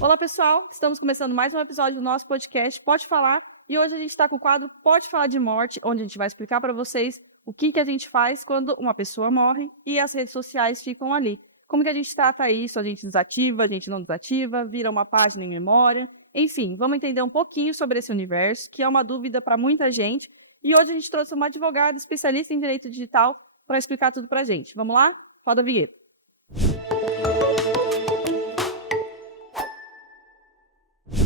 Olá, pessoal! Estamos começando mais um episódio do nosso podcast Pode Falar, e hoje a gente está com o quadro Pode Falar de Morte, onde a gente vai explicar para vocês o que a gente faz quando uma pessoa morre e as redes sociais ficam ali. Como que a gente trata isso? A gente desativa, a gente não desativa, vira uma página em memória. Enfim, vamos entender um pouquinho sobre esse universo, que é uma dúvida para muita gente, e hoje a gente trouxe uma advogada especialista em direito digital para explicar tudo para a gente. Vamos lá? Roda a vinheta.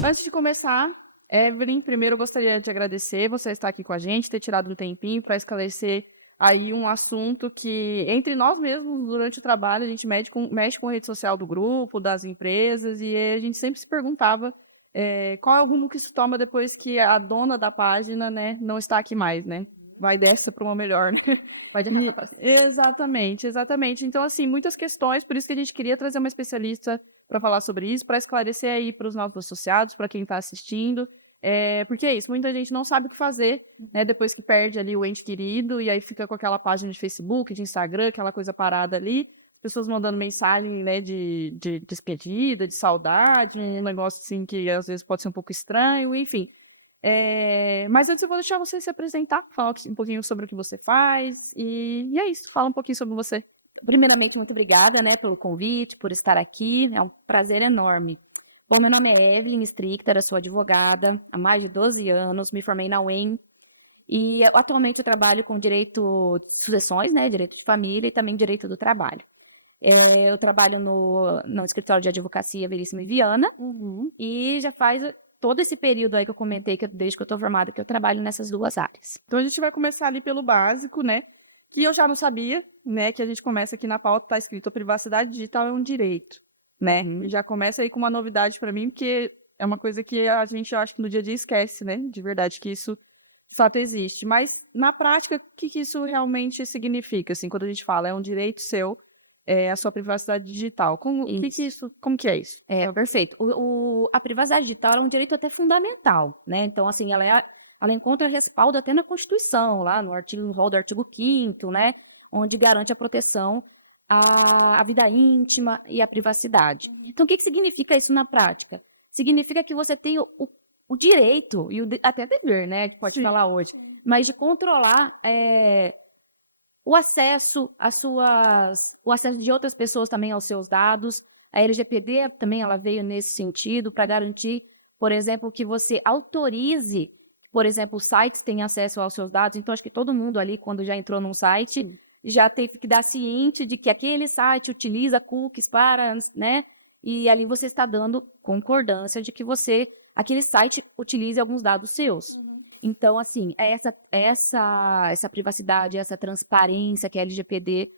Antes de começar, Evelyn, primeiro eu gostaria de agradecer você estar aqui com a gente, ter tirado um tempinho para esclarecer aí um assunto que, entre nós mesmos, durante o trabalho, a gente mexe com a rede social do grupo, das empresas, e a gente sempre se perguntava qual é o rumo que isso toma depois que a dona da página, né, não está aqui mais, né? Vai dessa para uma melhor, né? Vai dessa pra... Exatamente, exatamente. Então, assim, muitas questões, por isso que a gente queria trazer uma especialista para falar sobre isso, para esclarecer aí para os novos associados, para quem está assistindo, porque é isso, muita gente não sabe o que fazer, né, depois que perde ali o ente querido, e aí fica com aquela página de Facebook, de Instagram, aquela coisa parada ali, pessoas mandando mensagem, né, de despedida, de saudade, um negócio assim que às vezes pode ser um pouco estranho, enfim. Mas antes eu vou deixar você se apresentar, falar um pouquinho sobre o que você faz, e é isso, fala um pouquinho sobre você. Primeiramente, muito obrigada, né, pelo convite, por estar aqui, é um prazer enorme. Bom, meu nome é Evelyn Strichter, eu sou advogada há mais de 12 anos, me formei na UEM e atualmente eu trabalho com direito de sucessões, né, direito de família e também direito do trabalho. Eu trabalho no escritório de advocacia Veríssimo e Viana e já faz todo esse período aí que eu comentei, desde que eu estou formada, que eu trabalho nessas duas áreas. Então a gente vai começar ali pelo básico, né? Que eu já não sabia, né? Que a gente começa aqui na pauta, tá escrito: a privacidade digital é um direito, né? E já começa aí com uma novidade para mim, porque é uma coisa que a gente, eu acho que no dia a dia esquece, né? De verdade, que isso fato existe. Mas na prática, o que isso realmente significa? Assim, quando a gente fala é um direito seu, a sua privacidade digital. Como que é isso? Perfeito. A privacidade digital é um direito até fundamental, né? Então, assim, ela encontra respaldo até na Constituição, lá no rol do artigo 5º, né? Onde garante a proteção à vida íntima e à privacidade. Então, o que significa isso na prática? Significa que você tem o direito, e até dever, né? Que pode falar hoje, mas de controlar o acesso o acesso de outras pessoas também aos seus dados. A LGPD também ela veio nesse sentido para garantir, por exemplo, que você autorize, por exemplo, os sites têm acesso aos seus dados. Então, acho que todo mundo ali, quando já entrou num site, já teve que dar ciente de que aquele site utiliza cookies para, né? E ali você está dando concordância de que aquele site utilize alguns dados seus. Então, assim, essa privacidade, essa transparência que a LGPD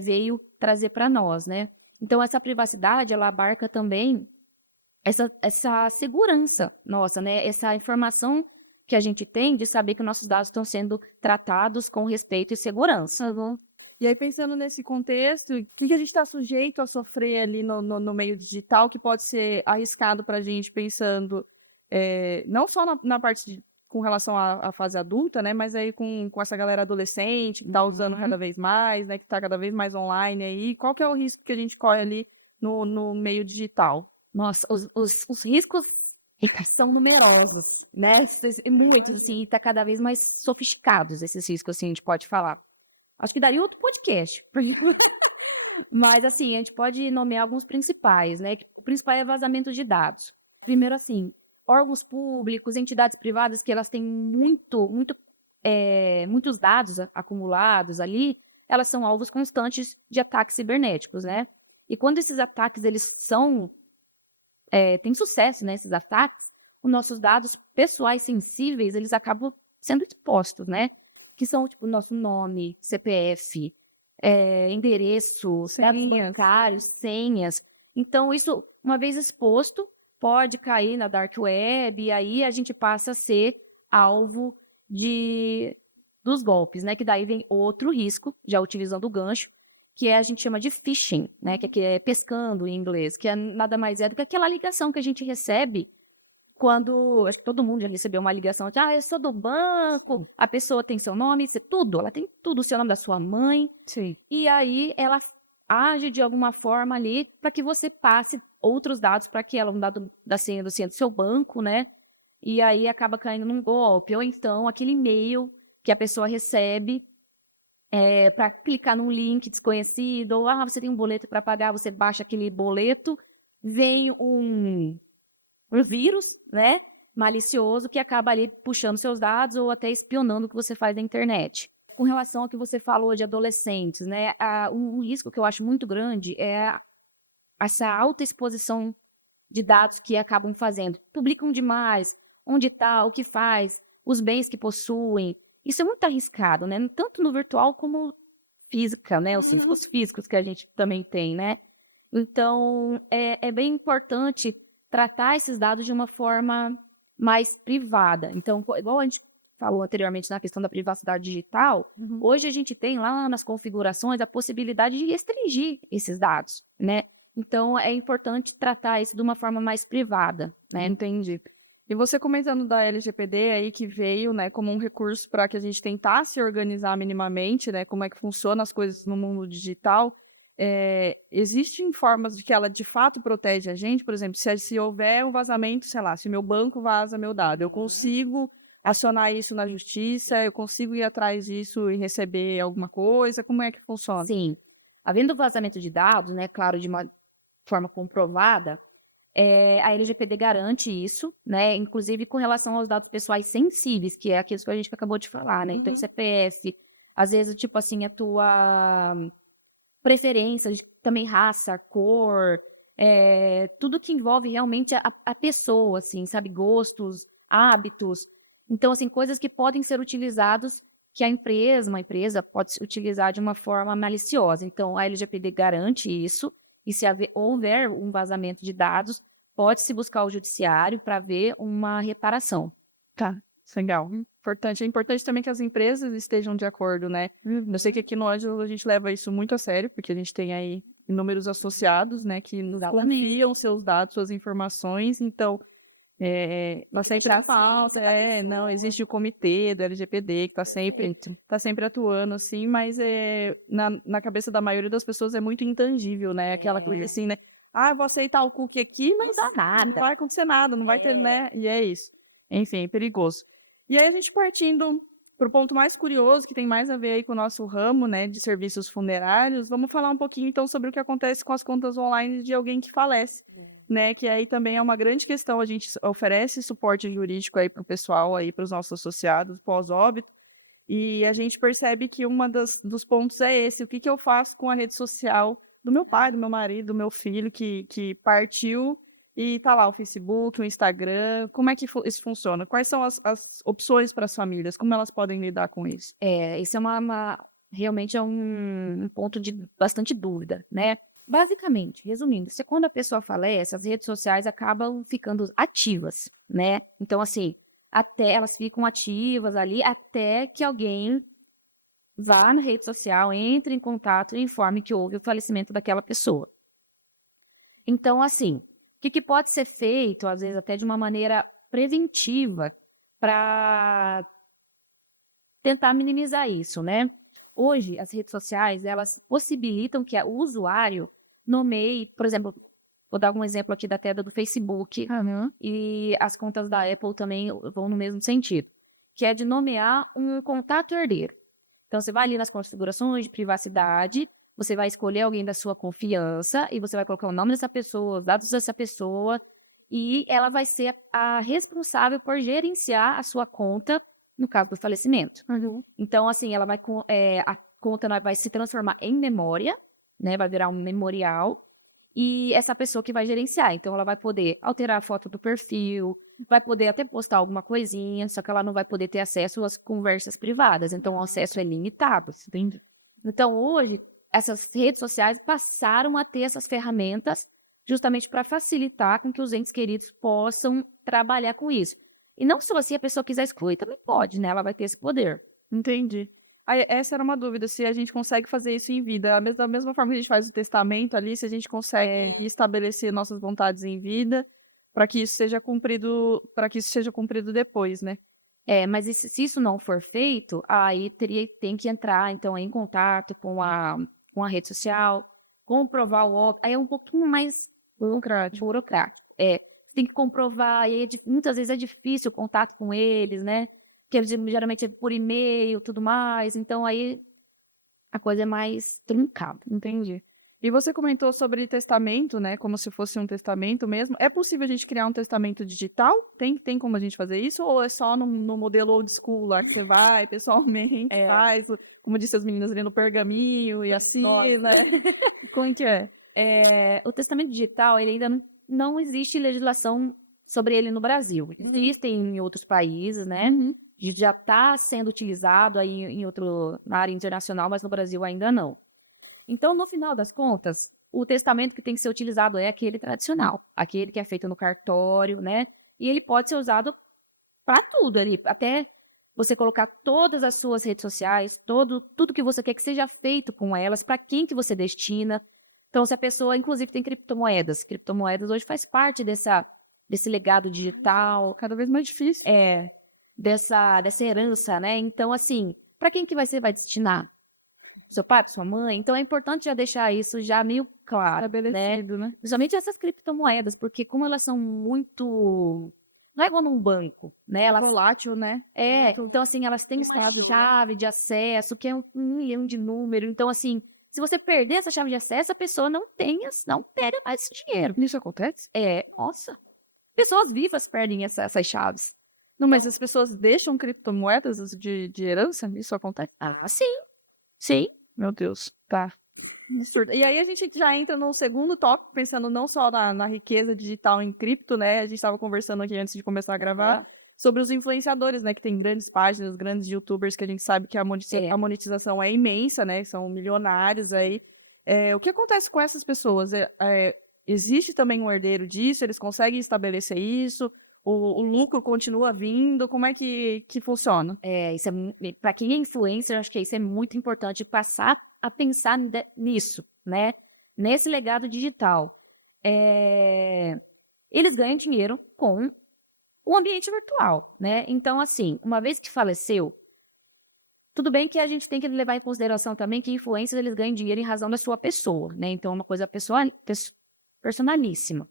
veio trazer para nós, né? Então, essa privacidade, ela abarca também essa segurança nossa, né? Essa informação que a gente tem de saber que nossos dados estão sendo tratados com respeito e segurança. E aí, pensando nesse contexto, o que a gente está sujeito a sofrer ali no meio digital, que pode ser arriscado para a gente, pensando não só na parte com relação à fase adulta, né, mas aí com essa galera adolescente, que está usando cada vez mais, né, que está cada vez mais online aí, qual que é o risco que a gente corre ali no meio digital? Nossa, os riscos são numerosos, né? Muitos, assim, tá cada vez mais sofisticados esses riscos, assim, a gente pode falar. Acho que daria outro podcast. Mas, assim, a gente pode nomear alguns principais, né? O principal é vazamento de dados. Primeiro, assim, órgãos públicos, entidades privadas, que elas têm muitos dados acumulados ali, elas são alvos constantes de ataques cibernéticos, né? E quando esses ataques, eles têm sucesso, né, esses ataques, os nossos dados pessoais sensíveis, eles acabam sendo expostos, né? Que são, tipo, o nosso nome, CPF, endereço, bancários, senhas. Então, isso, uma vez exposto, pode cair na dark web, e aí a gente passa a ser alvo dos golpes, né? Que daí vem outro risco, já utilizando o gancho, que a gente chama de phishing, né? Que é pescando em inglês, que nada mais é do que aquela ligação que a gente recebe quando, acho que todo mundo já recebeu uma ligação de, eu sou do banco, a pessoa tem seu nome, tudo, ela tem tudo, o seu nome da sua mãe, Sim. e aí ela age de alguma forma ali para que você passe outros dados para que ela, um dado da senha do seu banco, né? E aí acaba caindo num golpe. Ou então aquele e-mail que a pessoa recebe para clicar num link desconhecido, ou você tem um boleto para pagar, você baixa aquele boleto, vem um vírus, né, malicioso que acaba ali puxando seus dados ou até espionando o que você faz na internet. Com relação ao que você falou de adolescentes, né, um risco que eu acho muito grande é essa alta exposição de dados que acabam fazendo. Publicam demais, onde está, o que faz, os bens que possuem. Isso é muito arriscado, né? Tanto no virtual como física, né? Os riscos físicos que a gente também tem, né? Então, é bem importante tratar esses dados de uma forma mais privada. Então, igual a gente falou anteriormente na questão da privacidade digital, hoje a gente tem lá nas configurações a possibilidade de restringir esses dados, né? Então, é importante tratar isso de uma forma mais privada, né? Entendi. E você comentando da LGPD aí que veio, né, como um recurso para que a gente tentasse se organizar minimamente, né, como é que funciona as coisas no mundo digital, existem formas de que ela de fato protege a gente? Por exemplo, se houver um vazamento, sei lá, se meu banco vaza meu dado, eu consigo acionar isso na justiça, eu consigo ir atrás disso e receber alguma coisa? Como é que funciona? Sim, havendo vazamento de dados, né, claro, de uma forma comprovada, a LGPD garante isso, né, inclusive com relação aos dados pessoais sensíveis, que é aquilo que a gente acabou de falar, né, então CPF, às vezes, tipo assim, a tua preferência, também raça, cor, tudo que envolve realmente a pessoa, assim, sabe, gostos, hábitos. Então, assim, coisas que podem ser utilizados que uma empresa pode se utilizar de uma forma maliciosa. Então, a LGPD garante isso, e se houver um vazamento de dados, pode-se buscar o judiciário para ver uma reparação. Tá, legal. Importante. É importante também que as empresas estejam de acordo, né? Eu sei que aqui no Ângelo a gente leva isso muito a sério, porque a gente tem aí inúmeros associados, né, que nos confiam seus dados, suas informações, então, bastante falta, não, existe o comitê do LGPD que tá sempre atuando, assim, mas na cabeça da maioria das pessoas é muito intangível, né? Aquela coisa assim, né? Ah, eu vou aceitar o cookie aqui, mas não vai acontecer nada, não vai ter, né? E é isso. Enfim, é perigoso. E aí a gente partindo para o ponto mais curioso, que tem mais a ver aí com o nosso ramo, né, de serviços funerários, vamos falar um pouquinho então sobre o que acontece com as contas online de alguém que falece, né, que aí também é uma grande questão, a gente oferece suporte jurídico aí para o pessoal, aí para os nossos associados pós-óbito, e a gente percebe que dos pontos é esse, o que que eu faço com a rede social do meu pai, do meu marido, do meu filho que partiu e tá lá o Facebook, o Instagram, como é que isso funciona? Quais são as opções para as famílias? Como elas podem lidar com isso? Isso é realmente é um ponto de bastante dúvida, né. Basicamente, resumindo, quando a pessoa falece, as redes sociais acabam ficando ativas, né. Então, assim, até elas ficam ativas ali, até que alguém vá na rede social, entre em contato e informe que houve o falecimento daquela pessoa. Então, assim, o que pode ser feito, às vezes até de uma maneira preventiva, para tentar minimizar isso, né. Hoje, as redes sociais, elas possibilitam que o usuário nomeie, por exemplo, vou dar algum exemplo aqui da tela do Facebook, e as contas da Apple também vão no mesmo sentido, que é de nomear um contato herdeiro. Então você vai ali nas configurações de privacidade, você vai escolher alguém da sua confiança e você vai colocar o nome dessa pessoa, os dados dessa pessoa, e ela vai ser a responsável por gerenciar a sua conta no caso do falecimento. Então, assim, a conta vai se transformar em memória, né, vai virar um memorial, e essa pessoa que vai gerenciar. Então ela vai poder alterar a foto do perfil, vai poder até postar alguma coisinha, só que ela não vai poder ter acesso às conversas privadas, então o acesso é limitado, entende? Então hoje, essas redes sociais passaram a ter essas ferramentas justamente para facilitar com que os entes queridos possam trabalhar com isso. E não só se a pessoa quiser excluir, também pode, né, ela vai ter esse poder. Entendi. Aí, essa era uma dúvida, se a gente consegue fazer isso em vida, da mesma forma que a gente faz o testamento ali, se a gente consegue estabelecer nossas vontades em vida, para que isso seja cumprido depois, né? Mas se isso não for feito, aí tem que entrar, então, em contato com a rede social, comprovar o óbito, aí é um pouquinho mais burocrático. Tem que comprovar, e aí muitas vezes é difícil o contato com eles, né? Porque eles geralmente é por e-mail, tudo mais, então aí a coisa é mais truncada. Entendi. E você comentou sobre testamento, né, como se fosse um testamento mesmo. É possível a gente criar um testamento digital? Tem como a gente fazer isso? Ou é só no modelo old school, lá que você vai pessoalmente, faz, como disse as meninas ali, no pergaminho e assim, né? Como que é? O testamento digital, ele ainda não existe legislação sobre ele no Brasil. Existem em outros países, né? Já está sendo utilizado aí na área internacional, mas no Brasil ainda não. Então, no final das contas, o testamento que tem que ser utilizado é aquele tradicional, aquele que é feito no cartório, né? E ele pode ser usado para tudo ali, até você colocar todas as suas redes sociais, tudo que você quer que seja feito com elas, para quem que você destina. Então, se a pessoa, inclusive, tem criptomoedas hoje faz parte desse legado digital, Cada vez mais difícil. dessa herança, né? Então, assim, para quem que você vai destinar? Seu pai, pra sua mãe? Então, é importante já deixar isso já meio claro, né? Estabelecido, né? Principalmente essas criptomoedas, porque como elas são muito... Não é igual num banco, né? Elas Volátil, né? então, assim, elas têm chave de acesso, que é 1 milhão de número. Então, assim, se você perder essa chave de acesso, a pessoa não pega mais esse dinheiro. Isso acontece? Nossa. Pessoas vivas perdem essas chaves. Não, mas as pessoas deixam criptomoedas de herança? Isso acontece? Sim. Sim. Meu Deus, tá. Absurdo. E aí a gente já entra no segundo tópico, pensando não só na riqueza digital em cripto, né? A gente estava conversando aqui antes de começar a gravar sobre os influenciadores, né? Que tem grandes páginas, grandes youtubers, que a gente sabe que a monetização é imensa, né? São milionários aí. O que acontece com essas pessoas? Existe também um herdeiro disso? Eles conseguem estabelecer isso? O lucro continua vindo? Como é que funciona? Isso para quem é influencer, eu acho que isso é muito importante, passar a pensar nisso, né? Nesse legado digital. Eles ganham dinheiro com o ambiente virtual, né? Então, assim, uma vez que faleceu, tudo bem que a gente tem que levar em consideração também que influencers, eles ganham dinheiro em razão da sua pessoa, né? Então, é uma coisa personalíssima.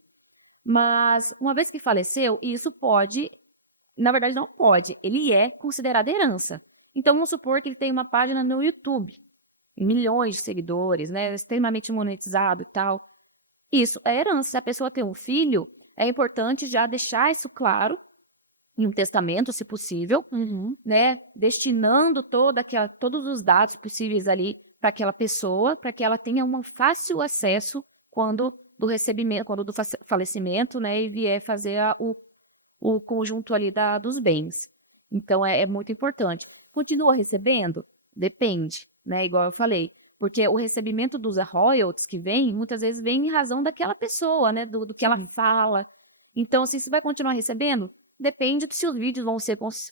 Mas, uma vez que faleceu, isso pode... Na verdade, não pode. Ele é considerado herança. Então, vamos supor que ele tem uma página no YouTube, milhões de seguidores, né? Extremamente monetizado e tal. Isso é herança. Se a pessoa tem um filho, é importante já deixar isso claro em um testamento, se possível, né? Destinando todos os dados possíveis ali para aquela pessoa, para que ela tenha um fácil acesso quando do falecimento, né? E vier fazer o conjunto ali dos bens. Então, é muito importante. Continua recebendo? Depende, né? Igual eu falei. Porque o recebimento dos royalties que vem, muitas vezes vem em razão daquela pessoa, né? Do que ela fala. Então, se você vai continuar recebendo, depende se os vídeos vão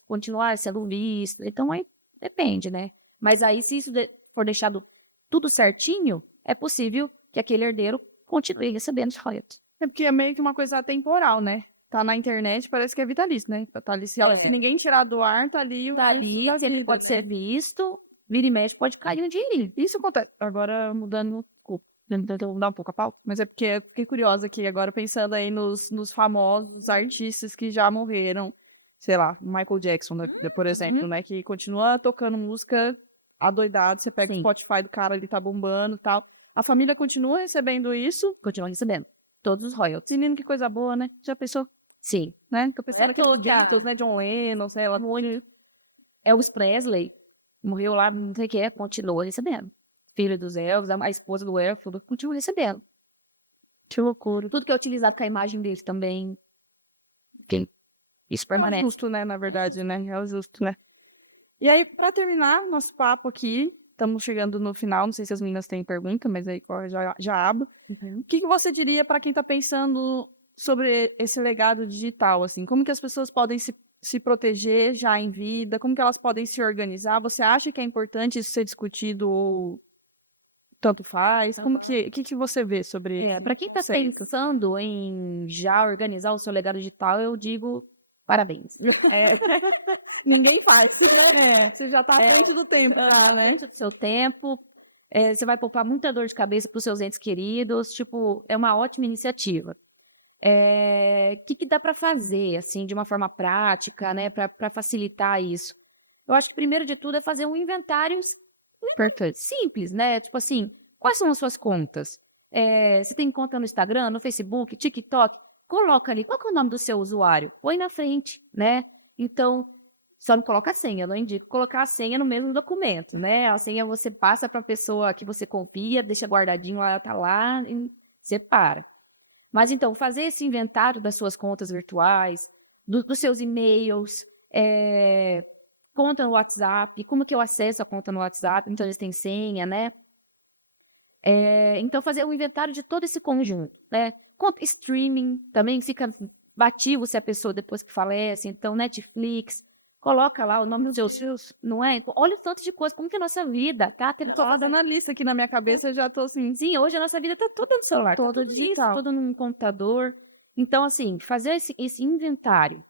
continuar sendo vistos. Então, aí depende, né? Mas aí, se isso for deixado tudo certinho, é possível que aquele herdeiro continue recebendo os royalties. É porque é meio que uma coisa atemporal, né? Tá na internet, parece que é vitalício, né? Tá ali, se ninguém tirar do ar, tá ali. Tá ali, ele pode ser visto, vira e mexe, pode cair no dinheiro. Isso acontece. Agora, mudando, tentando mudar um pouco a pauta, mas é porque eu fiquei curiosa aqui agora, pensando aí nos famosos artistas que já morreram. Sei lá, Michael Jackson, né, por exemplo, né? Que continua tocando música adoidado. Você pega o Spotify do cara, ele tá bombando e tal. A família continua recebendo isso? Continua recebendo. Todos os royalties. Menino, que coisa boa, né? Já pensou? Sim. Né? Que eu pensava que os Beatles, né? John Lennon, sei lá. Elvis Presley morreu lá, não sei o que, continua recebendo. Filho dos Elvis, a esposa do Elvis, continua recebendo. Que loucura. Tudo que é utilizado com a imagem deles também. Isso permanece. É justo, né? Na verdade, né? É justo, né? E aí, pra terminar nosso papo aqui, estamos chegando no final. Não sei se as meninas têm pergunta, mas aí já abro. O que você diria para quem tá pensando sobre esse legado digital, assim? Como que as pessoas podem se proteger já em vida? Como que elas podem se organizar? Você acha que é importante isso ser discutido ou tanto faz? Como que você vê sobre para quem está pensando em já organizar o seu legado digital, eu digo parabéns. Ninguém faz. Você já está à frente do tempo, né? Do seu tempo. Você vai poupar muita dor de cabeça para os seus entes queridos, tipo, é uma ótima iniciativa. Que dá para fazer, assim, de uma forma prática, né, para facilitar isso? Eu acho que primeiro de tudo é fazer um inventário Perfeito. simples, né, tipo assim, quais são as suas contas? Você tem conta no Instagram, no Facebook, TikTok? Coloca ali, qual que é o nome do seu usuário? Põe na frente, né. Então, só não coloca a senha, eu não indico colocar a senha no mesmo documento, né, a senha você passa para a pessoa que você confia, deixa guardadinho lá, tá lá e separa. Mas então, fazer esse inventário das suas contas virtuais, dos seus e-mails, conta no WhatsApp, como que eu acesso a conta no WhatsApp, então eles têm senha, né. Então fazer um inventário de todo esse conjunto, né. Conta streaming também fica ativo se a pessoa depois que falece, então Netflix, coloca lá o nome dos seus, não é. Olha o tanto de coisa, como que a nossa vida tá tendo. Tô dando a lista aqui na minha cabeça, eu já tô assim, Sim, hoje a nossa vida tá toda no celular, toda tudo digital, digital. tudo num computador. Então, assim, fazer esse inventário,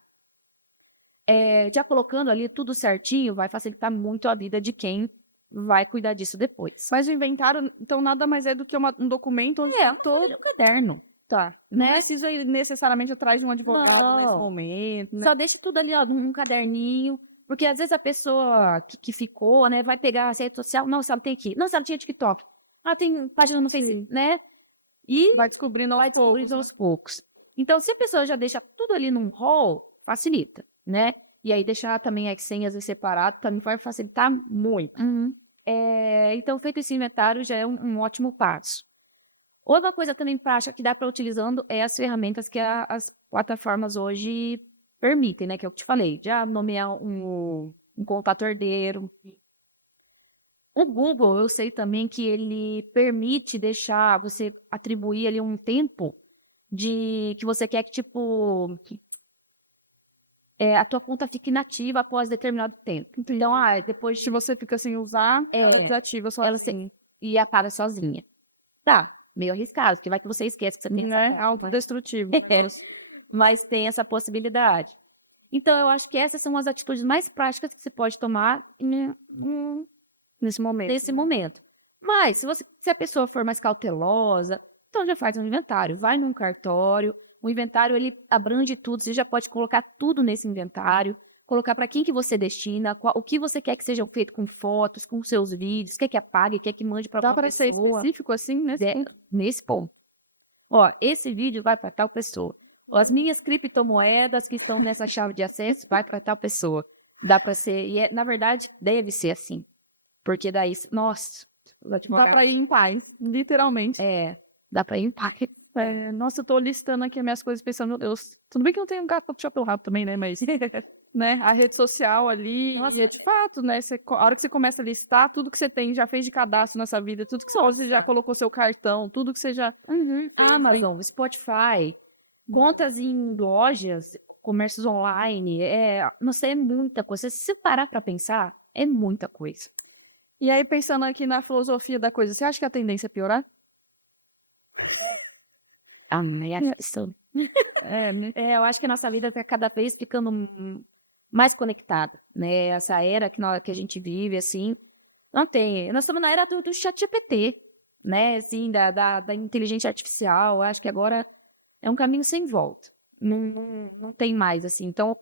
já colocando ali tudo certinho, vai facilitar muito a vida de quem vai cuidar disso depois. Mas o inventário, então, nada mais é do que um documento onde todo Um caderno, tá. Não né. precisa ir necessariamente atrás de um advogado nesse Não, momento, né. só deixa tudo ali, ó, num caderninho, porque às vezes a pessoa que ficou, né, vai pegar a rede social, não, se ela tem aqui, não, se ela tinha TikTok, tem página no Facebook, né. E Vai descobrindo aos vai poucos. descobrindo aos poucos. Então, se a pessoa já deixa tudo ali num rol, facilita, né. E aí deixar também as senhas separado também vai facilitar muito. Uhum. Então feito esse inventário já é um ótimo passo. Outra coisa também prática que dá para utilizando é as ferramentas que as plataformas hoje permitem, né, que é o que eu te falei, já nomear um contato herdeiro. O Google, eu sei também que ele permite deixar você atribuir ali um tempo de que você quer que, tipo, a tua conta fique inativa após determinado tempo. Então, depois Se de você fica sem usar, ela é, desativa ela sozinha, e apaga sozinha. Tá, meio arriscado, porque vai que você esquece que você tem né, é autodestrutivo. mas tem essa possibilidade. Então eu acho que essas são as atitudes mais práticas que você pode tomar Nesse momento. nesse momento. Mas se a pessoa for mais cautelosa, então já faz um inventário, vai num cartório, o inventário ele abrange tudo, você já pode colocar tudo nesse inventário, colocar para quem que você destina, o que você quer que seja feito com fotos, com seus vídeos, quer que apague, quer que mande para Dá outra para ser pessoa, específico assim, né? nesse ponto. Ó, esse vídeo vai para tal pessoa. As minhas criptomoedas que estão nessa chave de acesso vai para tal pessoa. Dá para ser, na verdade, deve ser assim. Porque daí, nossa, Dá pra ir em paz, literalmente. dá para ir em paz. Nossa, eu tô listando aqui as minhas coisas pensando, meu Deus, tudo bem que eu não tenho um gato pra puxar pelo rabo também, né, mas, né, a rede social ali, Nossa. e é de fato, né, a hora que você começa a listar tudo que você tem, já fez de cadastro nessa vida, tudo que você já colocou seu cartão, tudo que você já... Amazon, Spotify, contas em lojas, comércios online, não sei, é muita coisa. Se você parar para pensar, é muita coisa. E aí, pensando aqui na filosofia da coisa, você acha que a tendência é piorar? Isso. Né? Eu acho que a nossa vida está cada vez ficando mais conectada, né? Essa era que a gente vive, assim, não tem. Nós estamos na era do ChatGPT, né? Assim, da inteligência artificial. Eu acho que agora é um caminho sem volta. Não tem mais, assim. Então,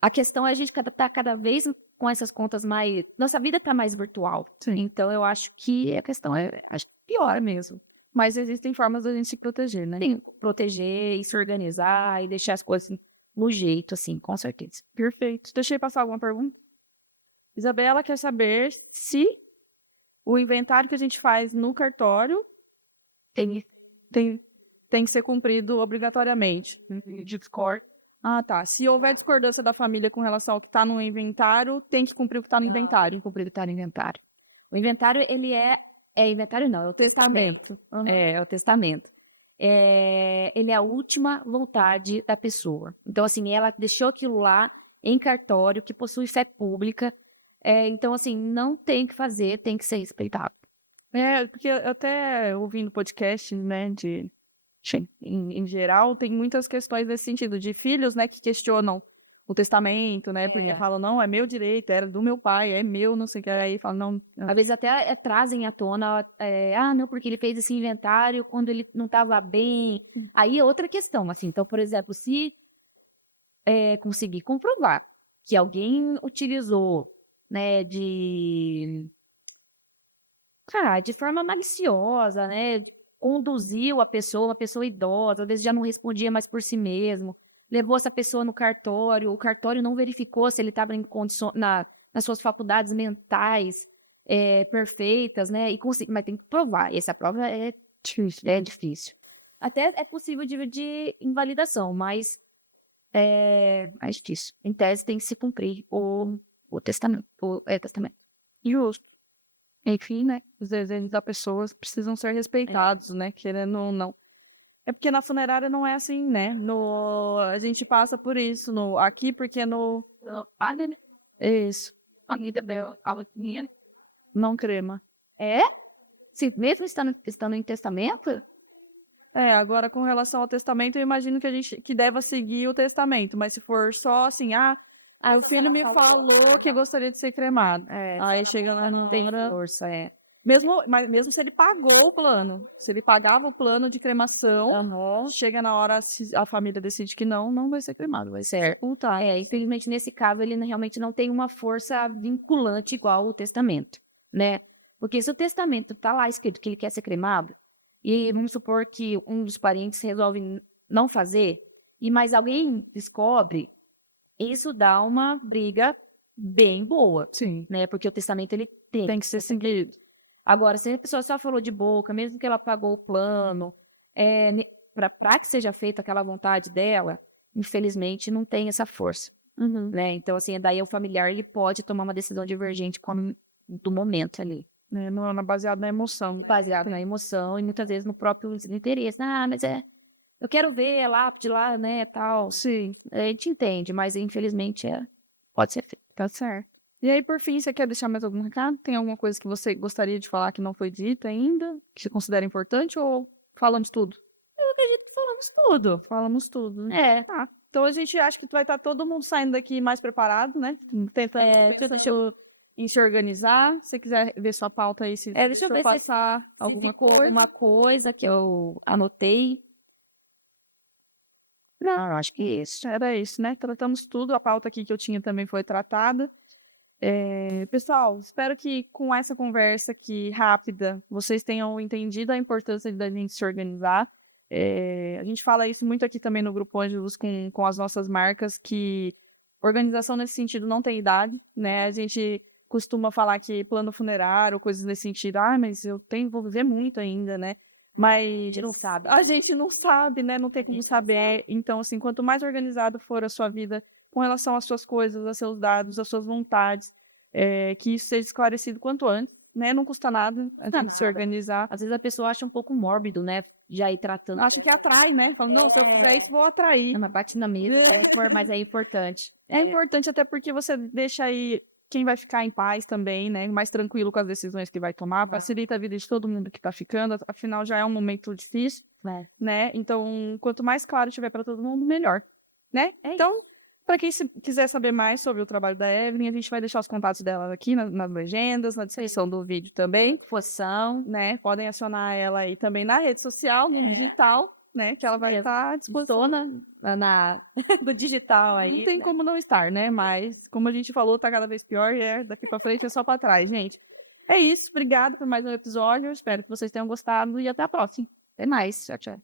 a questão é a gente tá cada vez com essas contas mais. Nossa vida está mais virtual. Sim. Então, eu acho que a questão acho que pior mesmo. Mas existem formas da gente se proteger, né? Tem que proteger e se organizar e deixar as coisas no jeito, assim, com certeza. Perfeito. Deixa eu passar alguma pergunta. Isabela quer saber se o inventário que a gente faz no cartório Tem tem, tem que ser cumprido obrigatoriamente. Discord. Ah, tá. Se houver discordância da família com relação ao que está no inventário, tem que cumprir o que está no inventário. cumprir o que tá no inventário. O inventário, ele inventário não, é o testamento. É o testamento. Ele é a última vontade da pessoa. Então, assim, ela deixou aquilo lá em cartório, que possui fé pública. Então, assim, não tem que fazer, tem que ser respeitado. Porque eu até ouvindo podcast, né, em geral, tem muitas questões nesse sentido, de filhos, né, que questionam o testamento, né? Porque falam, não, é meu direito, era do meu pai, é meu, não sei o que. Aí falam, não, Às vezes até trazem à tona, ah, não, porque ele fez esse inventário quando ele não estava bem. Aí é outra questão, assim. Então, por exemplo, se conseguir comprovar que alguém utilizou, né, de forma maliciosa, né, conduziu a pessoa, uma pessoa idosa, às vezes já não respondia mais por si mesmo, levou essa pessoa no cartório, o cartório não verificou se ele estava em nas suas faculdades mentais perfeitas, né, mas tem que provar, e essa prova difícil. é difícil. Até é possível de invalidação, mas mais disso. Em tese tem que se cumprir o testamento, testamento. Justo. Enfim, né? Os desejos da pessoa precisam ser respeitados, né? Querendo ou não. É porque na funerária não é assim, né? A gente passa por isso aqui, porque Isso. Não crema. Se mesmo estando em testamento? Agora com relação ao testamento, eu imagino que a gente que deva seguir o testamento, mas se for só assim, o filho me falou que gostaria de ser cremado. Aí chega lá no Tem força, Mas mesmo se ele pagou o plano, se ele pagava o plano de cremação, chega na hora, se a família decide que não vai ser cremado, vai ser sepultado. Infelizmente, nesse caso, ele realmente não tem uma força vinculante igual o testamento, né? Porque se o testamento tá lá escrito que ele quer ser cremado, e vamos supor que um dos parentes resolve não fazer, e mais alguém descobre, isso dá uma briga bem boa, Sim, né? Porque o testamento, ele tem que ser seguido. Agora, se a pessoa só falou de boca, mesmo que ela pagou o plano, para que seja feita aquela vontade dela, infelizmente não tem essa força, né? Então, assim, daí o familiar ele pode tomar uma decisão divergente do momento ali, Não é baseado na emoção. baseado na emoção e muitas vezes no próprio interesse. Ah, mas eu quero ver a lápide lá, né, tal. Sim, A gente entende, mas infelizmente pode ser feito. tá certo. E aí, por fim, você quer deixar mais algum recado? Tem alguma coisa que você gostaria de falar que não foi dita ainda, que você considera importante, ou falamos tudo? Falamos tudo, né? Então a gente acha que vai estar todo mundo saindo daqui mais preparado, né? Tentando em se organizar. Se você quiser ver sua pauta aí, Deixa eu ver se passar alguma coisa. Uma coisa que eu anotei. Não, eu acho que isso. Era isso, né? Tratamos tudo. A pauta aqui que eu tinha também foi tratada. Pessoal, espero que com essa conversa aqui rápida, vocês tenham entendido a importância da gente se organizar. A gente fala isso muito aqui também no Grupo Ângelos com as nossas marcas, que organização nesse sentido não tem idade, né? A gente costuma falar que plano funerário, coisas nesse sentido, mas vou viver muito ainda, né? Mas A gente não sabe. a gente não sabe, né? Não tem como saber. Então, assim, quanto mais organizado for a sua vida com relação às suas coisas, aos seus dados, às suas vontades, que isso seja esclarecido quanto antes, né? Não custa nada a gente se organizar. Às vezes a pessoa acha um pouco mórbido, né? Já ir tratando. Acha que atrai, né? Fala, não, se eu fizer isso, vou atrair. Mas bate na mesa, mas é importante. É importante até porque você deixa aí quem vai ficar em paz também, né? Mais tranquilo com as decisões que vai tomar, facilita a vida de todo mundo que tá ficando, afinal já é um momento difícil, né? Então, quanto mais claro tiver para todo mundo, melhor, né? Então, para quem quiser saber mais sobre o trabalho da Evelyn, a gente vai deixar os contatos dela aqui nas legendas, na descrição do vídeo também. Forção, né? Podem acionar ela aí também na rede social, no digital, né? Que ela vai estar à disposição do digital aí. Não tem como não estar, né? Mas, como a gente falou, tá cada vez pior e daqui pra frente é só pra trás, gente. É isso, obrigada por mais um episódio. Espero que vocês tenham gostado e até a próxima. Até mais. Tchau, tchau.